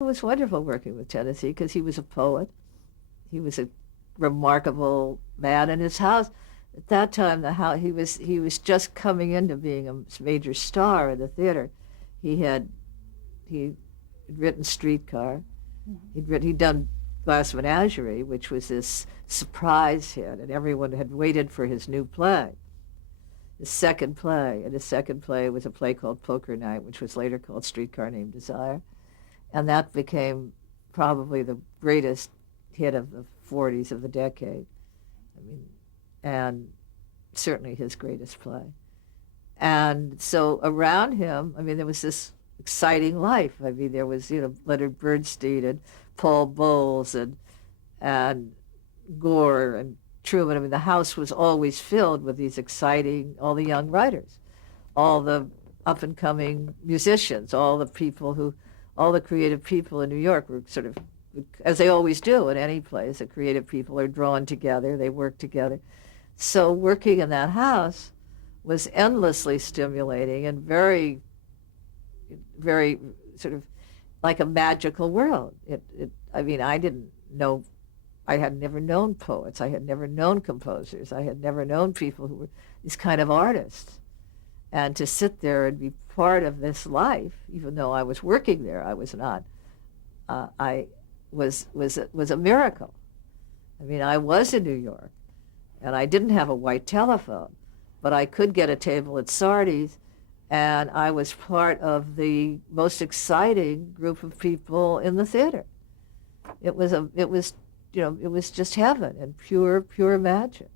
It was wonderful working with Tennessee because he was a poet. He was a remarkable man in his house. At that time, the house, he was just coming into being a major star in the theater. He had written Streetcar. He'd done Glass Menagerie, which was this surprise hit, and everyone had waited for his new play, his second play. And his second play was a play called Poker Night, which was later called Streetcar Named Desire. And that became probably the greatest hit of the 40s of the decade. I mean, and certainly his greatest play. And so around him, I mean, there was this exciting life. I mean, there was, Leonard Bernstein and Paul Bowles and Gore and Truman. I mean, the house was always filled with these exciting, all the young writers, all the up-and-coming musicians, all the creative people in New York were sort of, as they always do in any place, the creative people are drawn together, they work together. So working in that house was endlessly stimulating and very, very sort of like a magical world. I mean, I didn't know, I had never known poets, I had never known composers, I had never known people who were these kind of artists. And to sit there and be part of this life, even though I was working there, I was not. I was a miracle. I mean, I was in New York, and I didn't have a white telephone, but I could get a table at Sardi's, and I was part of the most exciting group of people in the theater. It was just heaven and pure magic.